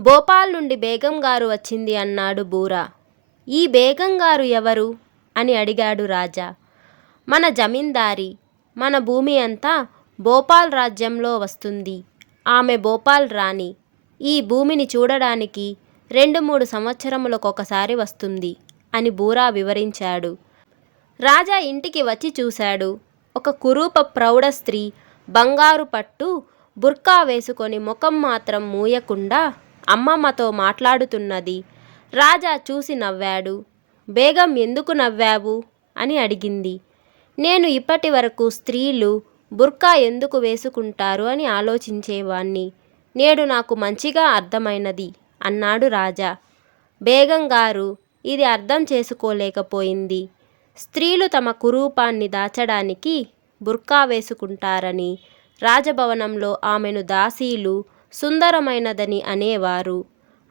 భోపాల్ నుండి బేగం గారు వచ్చింది అన్నాడు బూరా. ఈ బేగం గారు ఎవరు? అని అడిగాడు రాజా. మన జమీందారి మన భూమి అంతా భోపాల్ రాజ్యంలో వస్తుంది. ఆమె భోపాల్ రాణి. ఈ భూమిని చూడడానికి రెండు మూడు సంవత్సరములకొకసారి వస్తుంది అని బూరా వివరించాడు. రాజా ఇంటికి వచ్చి చూశాడు. ఒక కురూప ప్రౌఢ స్త్రీ బంగారు పట్టు బుర్కా వేసుకొని ముఖం మాత్రం మూయకుండా అమ్మమ్మతో మాట్లాడుతున్నది. రాజా చూసి నవ్వాడు. బేగం ఎందుకు నవ్వావు? అని అడిగింది. నేను ఇప్పటి వరకు స్త్రీలు బుర్కా ఎందుకు వేసుకుంటారు? అని ఆలోచించేవాణ్ణి. నేడు నాకు మంచిగా అర్థమైనది అన్నాడు రాజా. బేగం గారు ఇది అర్థం చేసుకోలేకపోయింది. స్త్రీలు తమ కురూపాన్ని దాచడానికి బుర్కా వేసుకుంటారని రాజభవనంలో ఆమెను దాసీలు సుందరమైనదని అనేవారు.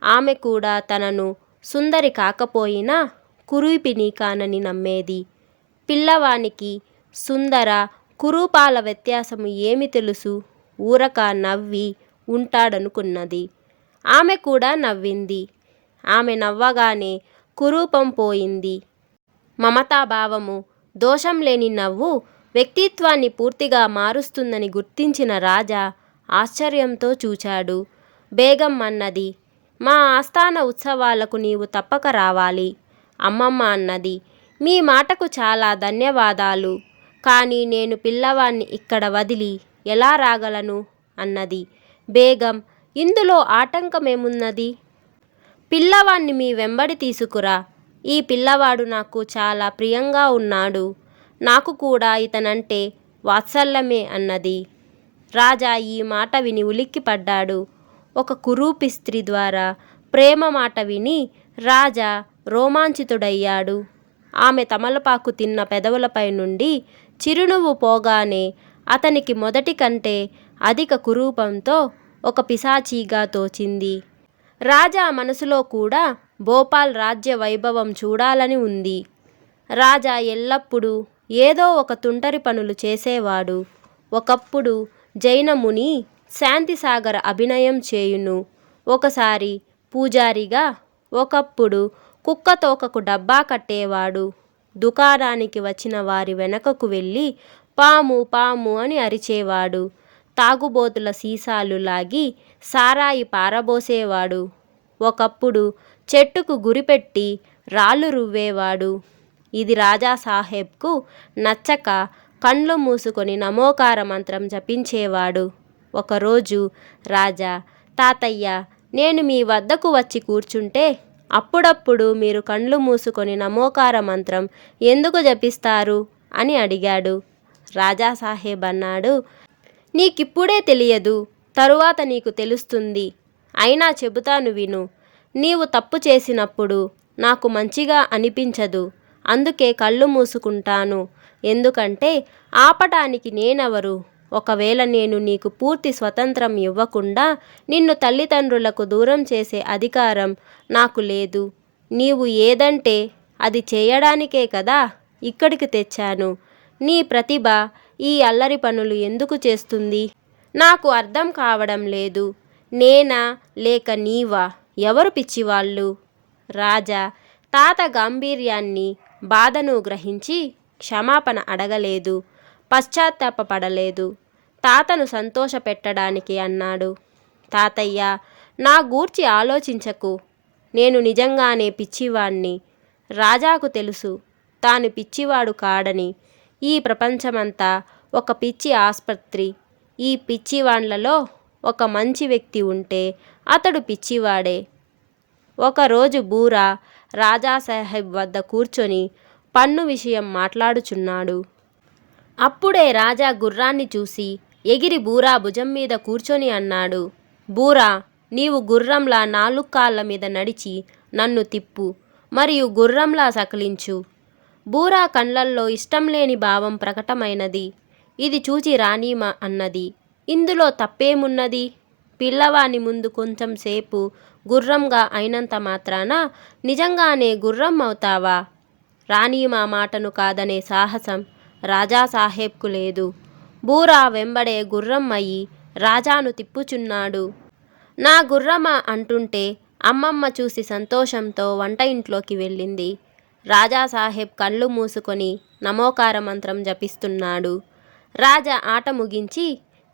ఆమె కూడా తనను సుందరి కాకపోయినా కురూపిని కానని నమ్మేది. పిల్లవానికి సుందర కురూపాల వ్యత్యాసము ఏమి తెలుసు? ఊరక నవ్వి ఉంటాడనుకున్నది. ఆమె కూడా నవ్వింది. ఆమె నవ్వగానే కురూపం పోయింది. మమతాభావము దోషం లేని నవ్వు వ్యక్తిత్వాన్ని పూర్తిగా మారుస్తుందని గుర్తించిన రాజా ఆశ్చర్యంతో చూచాడు. బేగం అన్నది మా ఆస్థాన ఉత్సవాలకు నీవు తప్పక రావాలి అమ్మమ్మ అన్నది. మీ మాటకు చాలా ధన్యవాదాలు కానీ నేను పిల్లవాణ్ణి ఇక్కడ వదిలి ఎలా రాగలను? అన్నది. బేగం ఇందులో ఆటంకమేమున్నది? పిల్లవాణ్ణి మీ వెంబడి తీసుకురా. ఈ పిల్లవాడు నాకు చాలా ప్రియంగా ఉన్నాడు. నాకు కూడా ఇతనంటే వాత్సల్యమే అన్నది. రాజా ఈ మాట విని ఉలిక్కిపడ్డాడు. ఒక కురూపి స్త్రీ ద్వారా ప్రేమ మాట విని రాజా రోమాంచితుడయ్యాడు. ఆమె తమలపాకు తిన్న పెదవులపై నుండి చిరునవ్వు పోగానే అతనికి మొదటి కంటే అధిక కురూపంతో ఒక పిశాచీగా తోచింది. రాజా మనసులో కూడా భోపాల్ రాజ్య వైభవం చూడాలని ఉంది. రాజా ఎల్లప్పుడూ ఏదో ఒక తుంటరి పనులు చేసేవాడు. ఒకప్పుడు జైనముని శాంతిసాగర అభినయం చేయును. ఒకసారి పూజారిగా ఒకప్పుడు కుక్క తోకకు డబ్బా కట్టేవాడు. దుకాణానికి వచ్చిన వారి వెనకకు వెళ్ళి పాము పాము అని అరిచేవాడు. తాగుబోతుల సీసాలు లాగి సారాయి పారబోసేవాడు. ఒకప్పుడు చెట్టుకు గురిపెట్టి రాళ్ళు రువ్వేవాడు. ఇది రాజాసాహెబ్కు నచ్చక కండ్లు మూసుకొని నమోకార మంత్రం జపించేవాడు. ఒకరోజు రాజా తాతయ్య నేను మీ వద్దకు వచ్చి కూర్చుంటే అప్పుడప్పుడు మీరు కండ్లు మూసుకొని నమోకార మంత్రం ఎందుకు జపిస్తారు అని అడిగాడు. రాజా సాహెబ్ అన్నాడు నీకిప్పుడే తెలియదు తరువాత నీకు తెలుస్తుంది. అయినా చెబుతాను విను నీవు తప్పు చేసినప్పుడు నాకు మంచిగా అనిపించదు అందుకే కళ్ళు మూసుకుంటాను. ఎందుకంటే ఆపటానికి నేనెవరు? ఒకవేళ నేను నీకు పూర్తి స్వతంత్రం ఇవ్వకుండా నిన్ను తల్లిదండ్రులకు దూరం చేసే అధికారం నాకు లేదు. నీవు ఏదంటే అది చేయడానికే కదా ఇక్కడికి తెచ్చాను. నీ ప్రతిభ ఈ అల్లరి పనులు ఎందుకు చేస్తుంది? నాకు అర్థం కావడం లేదు. నేనా లేక నీవా? ఎవరు పిచ్చివాళ్ళు? రాజా తాత గాంభీర్యాన్ని బాధను గ్రహించి క్షమాపణ అడగలేదు పశ్చాత్తాపపడలేదు. తాతను సంతోషపెట్టడానికి అన్నాడు. తాతయ్య నా గూర్చి ఆలోచించకు. నేను నిజంగానే పిచ్చివాణ్ణి. రాజాకు తెలుసు తాను పిచ్చివాడు కాడని. ఈ ప్రపంచమంతా ఒక పిచ్చి ఆసుపత్రి. ఈ పిచ్చివాండ్లలో ఒక మంచి వ్యక్తి ఉంటే అతడు పిచ్చివాడే. ఒకరోజు బూరా రాజాసాహెబ్ వద్ద కూర్చొని పన్ను విషయం మాట్లాడుచున్నాడు. అప్పుడే రాజా గుర్రాన్ని చూసి ఎగిరి బూరా భుజం మీద కూర్చొని అన్నాడు బూరా నీవు గుర్రంలా నాలుగు కాళ్ళ మీద నడిచి నన్ను తిప్పు మరియు గుర్రంలా సకిలించు బూరా కళ్ళల్లో ఇష్టం లేని భావం ప్రకటమైనది. ఇది చూచి రాణీమ అన్నది. ఇందులో తప్పేమున్నది? పిల్లవాని ముందు కొంచెం సేపు గుర్రంగా అయినంత మాత్రాన? నిజంగానే గుర్రం అవుతావా? రాణీమా మాటను కాదనే సాహసం రాజాసాహెబ్కు లేదు. బూరా వెంబడే గుర్రం అయి రాజాను తిప్పుచున్నాడు. నా గుర్రమ్మ అంటుంటే అమ్మమ్మ చూసి సంతోషంతో వంట ఇంట్లోకి వెళ్ళింది. రాజాసాహెబ్ కళ్ళు మూసుకొని నమోకార మంత్రం జపిస్తున్నాడు. రాజా ఆట ముగించి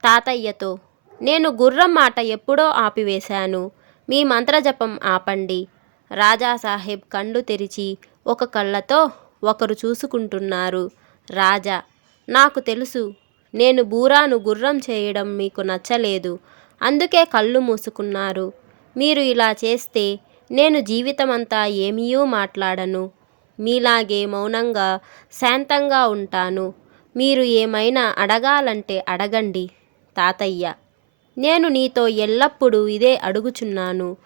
తాతయ్యతో నేను గుర్రం మాట ఎప్పుడో ఆపివేశాను. మీ మంత్రజపం ఆపండి. రాజాసాహెబ్ కళ్ళు తెరిచి ఒక కళ్ళతో ఒకరు చూసుకుంటున్నారు. రాజా నాకు తెలుసు నేను బూరాను గుర్రం చేయడం మీకు నచ్చలేదు. అందుకే కళ్ళు మూసుకున్నారు. మీరు ఇలా చేస్తే నేను జీవితమంతా ఏమీయూ మాట్లాడను. మీలాగే మౌనంగా శాంతంగా ఉంటాను. మీరు ఏమైనా అడగాలంటే అడగండి తాతయ్య. నేను నీతో ఎల్లప్పుడూ ఇదే అడుగుచున్నాను.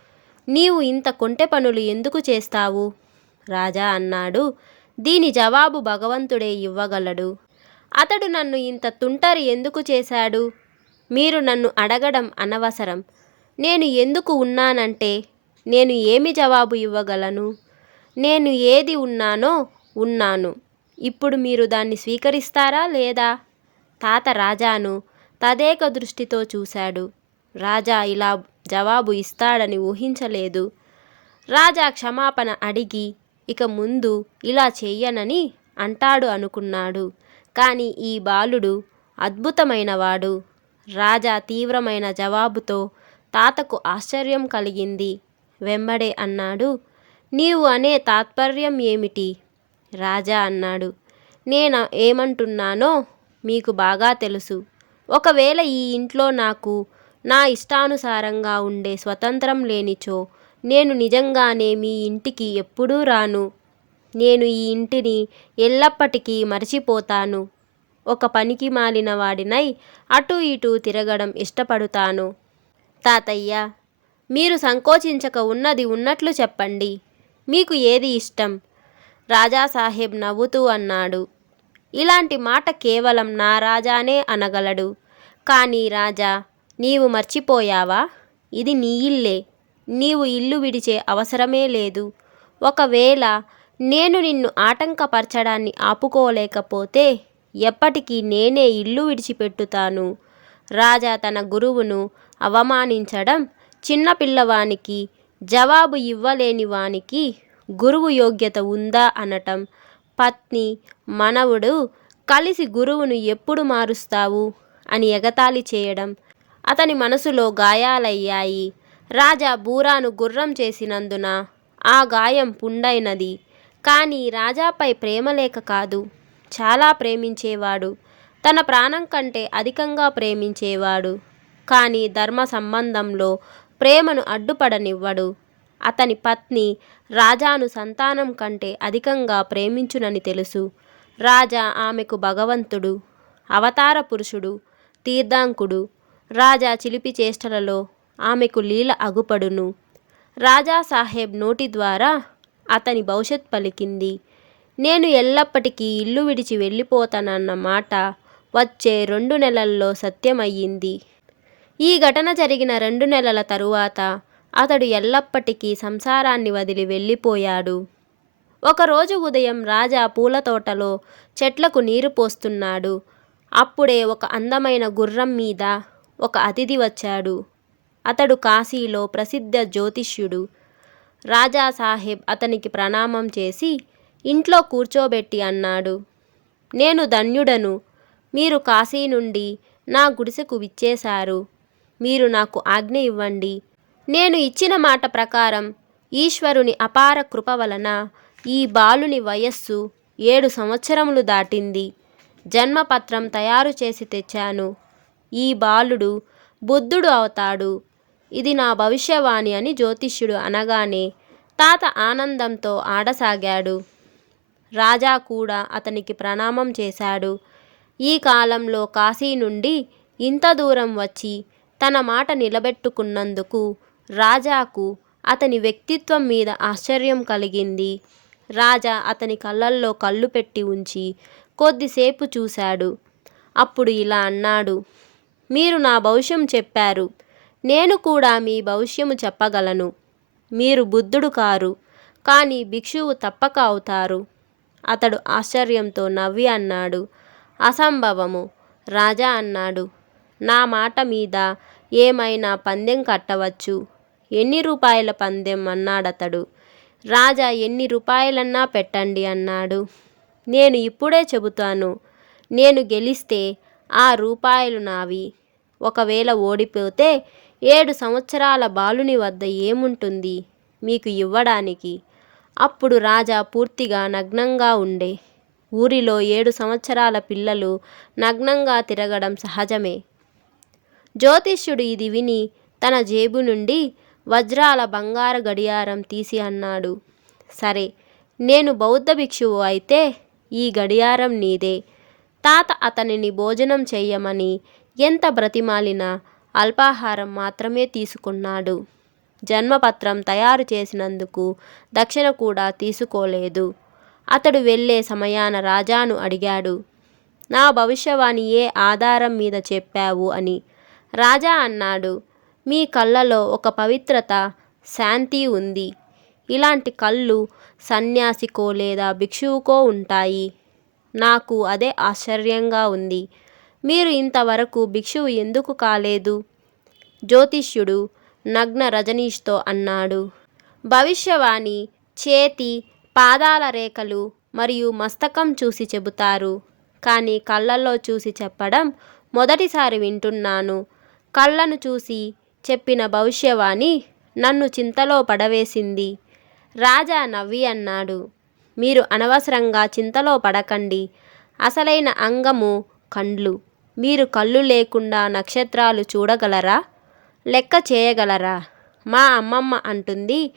నీవు ఇంత కొంటె పనులు ఎందుకు చేస్తావు? రాజా అన్నాడు. దీని జవాబు భగవంతుడే ఇవ్వగలడు. అతడు నన్ను ఇంత తుంటరి ఎందుకు చేశాడు? మీరు నన్ను అడగడం అనవసరం. నేను ఎందుకు ఉన్నానంటే నేను ఏమి జవాబు ఇవ్వగలను? నేను ఏది ఉన్నానో ఉన్నాను. ఇప్పుడు మీరు దాన్ని స్వీకరిస్తారా లేదా? తాత రాజాను తదేక దృష్టితో చూశాడు. రాజా ఇలా జవాబు ఇస్తాడని ఊహించలేదు. రాజా క్షమాపణ అడిగి ఇక ముందు ఇలా చెయ్యనని అంటాడు అనుకున్నాడు. కానీ ఈ బాలుడు అద్భుతమైనవాడు. రాజా తీవ్రమైన జవాబుతో తాతకు ఆశ్చర్యం కలిగింది. వెంబడే అన్నాడు నీవు అనే తాత్పర్యం ఏమిటి? రాజా అన్నాడు నేను ఏమంటున్నానో మీకు బాగా తెలుసు. ఒకవేళ ఈ ఇంట్లో నాకు నా ఇష్టానుసారంగా ఉండే స్వతంత్రం లేనిచో నేను నిజంగానే మీ ఇంటికి ఎప్పుడూ రాను. నేను ఈ ఇంటిని ఎల్లప్పటికీ మరచిపోతాను. ఒక పనికి మాలిన వాడినై అటు ఇటు తిరగడం ఇష్టపడుతాను. తాతయ్య మీరు సంకోచించక ఉన్నది ఉన్నట్లు చెప్పండి. మీకు ఏది ఇష్టం? రాజాసాహెబ్ నవ్వుతూ అన్నాడు. ఇలాంటి మాట కేవలం నా రాజానే అనగలడు. కానీ రాజా నీవు మర్చిపోయావా? ఇది నీ ఇల్లే. నీవు ఇల్లు విడిచే అవసరమే లేదు. ఒకవేళ నేను నిన్ను ఆటంకపరచడాన్ని ఆపుకోలేకపోతే ఎప్పటికీ నేనే ఇల్లు విడిచిపెట్టుతాను. రాజా తన గురువును అవమానించడం చిన్నపిల్లవానికి జవాబు ఇవ్వలేని వానికి గురువు యోగ్యత ఉందా అనటం. పత్ని మనవుడు కలిసి గురువును ఎప్పుడు మారుస్తావు? అని ఎగతాళి చేయడం. అతని మనసులో గాయాలయ్యాయి. రాజా బూరాను గుర్రం చేసినందున ఆ గాయం పుండైనది. కానీ రాజాపై ప్రేమలేక కాదు. చాలా ప్రేమించేవాడు. తన ప్రాణం కంటే అధికంగా ప్రేమించేవాడు. కానీ ధర్మ సంబంధంలో ప్రేమను అడ్డుపడనివ్వడు. అతని పత్ని రాజాను సంతానం కంటే అధికంగా ప్రేమించునని తెలుసు. రాజా ఆమెకు భగవంతుడు అవతార పురుషుడు తీర్థాంకుడు. రాజా చిలిపి చేష్టలలో ఆమెకు లీల అగుపడును. రాజా సాహెబ్ నోటి ద్వారా అతని భవిష్యత్ పలికింది. నేను ఎల్లప్పటికీ ఇల్లు విడిచి వెళ్ళిపోతానన్న మాట వచ్చే రెండు నెలల్లో సత్యమయ్యింది. ఈ ఘటన జరిగిన రెండు నెలల తరువాత అతడు ఎల్లప్పటికీ సంసారాన్ని వదిలి వెళ్ళిపోయాడు. ఒకరోజు ఉదయం రాజా పూల తోటలో చెట్లకు నీరు పోస్తున్నాడు. అప్పుడే ఒక అందమైన గుర్రం మీద ఒక అతిథి వచ్చాడు. అతడు కాశీలో ప్రసిద్ధ జ్యోతిష్యుడు రాజా సాహెబ్ అతనికి ప్రణామం చేసి ఇంట్లో కూర్చోబెట్టి అన్నాడు. నేను ధన్యుడను. మీరు కాశీ నుండి నా గుడిసెకు విచ్చేశారు. మీరు నాకు ఆజ్ఞ ఇవ్వండి. నేను ఇచ్చిన మాట ప్రకారం ఈశ్వరుని అపార కృప వలన ఈ బాలుని వయస్సు ఏడు సంవత్సరములు దాటింది. జన్మపత్రం తయారు చేసి తెచ్చాను. ఈ బాలుడు బుద్ధుడు అవుతాడు. ఇది నా భవిష్యవాణి అని జ్యోతిష్యుడు అనగానే తాత ఆనందంతో ఆడసాగాడు. రాజా కూడా అతనికి ప్రణామం చేశాడు. ఈ కాలంలో కాశీ నుండి ఇంత దూరం వచ్చి తన మాట నిలబెట్టుకున్నందుకు రాజాకు అతని వ్యక్తిత్వం మీద ఆశ్చర్యం కలిగింది. రాజా అతని కళ్ళల్లో కళ్ళు పెట్టి ఉంచి కొద్దిసేపు చూశాడు. అప్పుడు ఇలా అన్నాడు మీరు నా భవిష్యం చెప్పారు. నేను కూడా మీ భవిష్యము చెప్పగలను. మీరు బుద్ధుడు కారు కానీ భిక్షువు తప్పక అవుతారు. అతడు ఆశ్చర్యంతో నవ్వి అన్నాడు. అసంభవము రాజా అన్నాడు. నా మాట మీద ఏమైనా పందెం కట్టవచ్చు? ఎన్ని రూపాయల పందెం? అన్నాడతడు. రాజా ఎన్ని రూపాయలన్నా పెట్టండి అన్నాడు. నేను ఇప్పుడే చెబుతాను. నేను గెలిస్తే ఆ రూపాయలు నావి. ఒకవేళ ఓడిపోతే ఏడు సంవత్సరాల బాలుని వద్ద ఏముంటుంది మీకు ఇవ్వడానికి? అప్పుడు రాజా పూర్తిగా నగ్నంగా ఉండే. ఊరిలో ఏడు సంవత్సరాల పిల్లలు నగ్నంగా తిరగడం సహజమే. జ్యోతిష్యుడు ఇది విని తన జేబు నుండి వజ్రాల బంగారు గడియారం తీసి అన్నాడు. సరే నేను బౌద్ధ భిక్షువు అయితే ఈ గడియారం నీదే. తాత అతనిని భోజనం చెయ్యమని ఎంత బ్రతిమాలినా అల్పాహారం మాత్రమే తీసుకున్నాడు. జన్మపత్రం తయారు చేసినందుకు దక్షిణ కూడా తీసుకోలేదు. అతడు వెళ్ళే సమయాన రాజాను అడిగాడు నా భవిష్యవాణి ఏ ఆధారం మీద చెప్పావు అని. రాజా అన్నాడు మీ కళ్ళలో ఒక పవిత్రత శాంతి ఉంది. ఇలాంటి కళ్ళు సన్యాసికో లేదా భిక్షువుకో ఉంటాయి. నాకు అదే ఆశ్చర్యంగా ఉంది. మీరు ఇంతవరకు భిక్షువు ఎందుకు కాలేదు? జ్యోతిష్యుడు నగ్న రజనీష్తో అన్నాడు. భవిష్యవాణి చేతి పాదాల రేఖలు మరియు మస్తకం చూసి చెబుతారు. కానీ కళ్ళల్లో చూసి చెప్పడం మొదటిసారి వింటున్నాను. కళ్ళను చూసి చెప్పిన భవిష్యవాణి నన్ను చింతలో పడవేసింది. రాజా నవ్వి అన్నాడు. మీరు అనవసరంగా చింతలో పడకండి. అసలైన అంగము కండ్లు. మీరు కళ్ళు లేకుండా నక్షత్రాలు చూడగలరా? లెక్క చేయగలరా? మా అమ్మమ్మ అంటుంది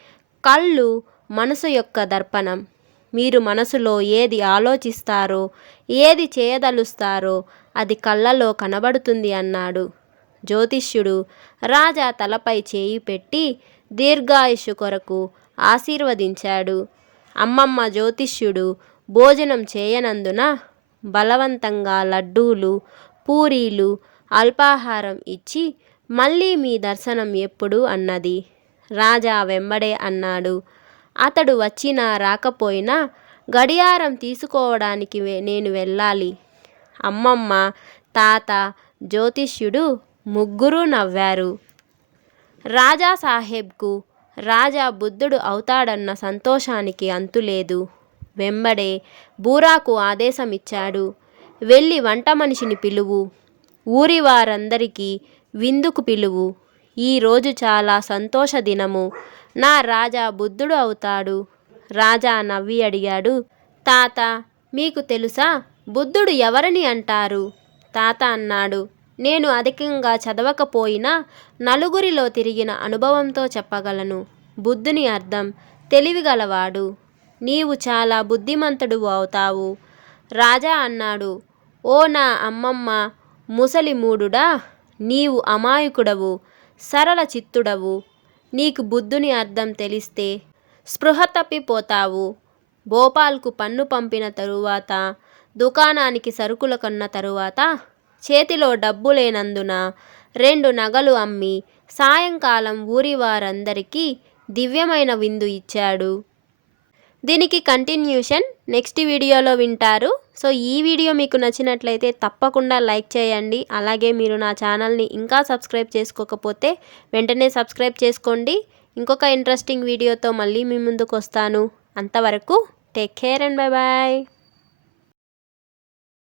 కళ్ళు మనసు యొక్క దర్పణం. మీరు మనసులో ఏది ఆలోచిస్తారో ఏది చేయదలుస్తారో అది కళ్ళలో కనబడుతుంది అన్నాడు. జ్యోతిష్యుడు రాజా తలపై చేయి పెట్టి దీర్ఘాయుషు కొరకు ఆశీర్వదించాడు. అమ్మమ్మ జ్యోతిష్యుడు భోజనం చేయనందున బలవంతంగా లడ్డూలు పూరీలు అల్పాహారం ఇచ్చి మళ్ళీ మీ దర్శనం ఎప్పుడు అన్నది. రాజా వెంబడే అన్నాడు. అతడు వచ్చినా రాకపోయినా గడియారం తీసుకోవడానికి నేను వెళ్ళాలి. అమ్మమ్మ తాత జ్యోతిష్యుడు ముగ్గురు నవ్వారు. రాజా సాహెబ్కు రాజా బుద్ధుడు అవుతాడన్న సంతోషానికి అంతులేదు. వెంబడే బూరాకు ఆదేశమిచ్చాడు. వెళ్ళి వంట మనిషిని పిలువు. ఊరి వారందరికీ విందుకు పిలువు. ఈరోజు చాలా సంతోష దినము. నా రాజా బుద్ధుడు అవుతాడు. రాజా నవ్వి అడిగాడు. తాత మీకు తెలుసా? బుద్ధుడు ఎవరిని అంటారు? తాత అన్నాడు. నేను అధికంగా చదవకపోయినా నలుగురిలో తిరిగిన అనుభవంతో చెప్పగలను. బుద్ధుని అర్థం తెలివిగలవాడు. నీవు చాలా బుద్ధిమంతుడు అవుతావు. రాజా అన్నాడు. ఓ నా అమ్మమ్మ ముసలి మూడుడా నీవు అమాయకుడవు సరళ చిత్తుడవు. నీకు బుద్ధుని అర్థం తెలిస్తే స్పృహ తప్పిపోతావు భోపాల్కు పన్ను పంపిన తరువాత దుకాణానికి సరుకుల కొన్న తరువాత చేతిలో డబ్బు లేనందున రెండు నగలు అమ్మి సాయంకాలం ఊరి వారందరికీ దివ్యమైన విందు ఇచ్చాడు. దీనికి కంటిన్యూషన్ నెక్స్ట్ వీడియోలో వింటారు. సో ఈ వీడియో మీకు నచ్చినట్లయితే తప్పకుండా లైక్ చేయండి. అలాగే మీరు నా ఛానల్ని ఇంకా సబ్స్క్రైబ్ చేసుకోకపోతే వెంటనే సబ్స్క్రైబ్ చేసుకోండి. ఇంకొక ఇంట్రెస్టింగ్ వీడియోతో మళ్ళీ మీ ముందుకు వస్తాను. అంతవరకు take care and bye bye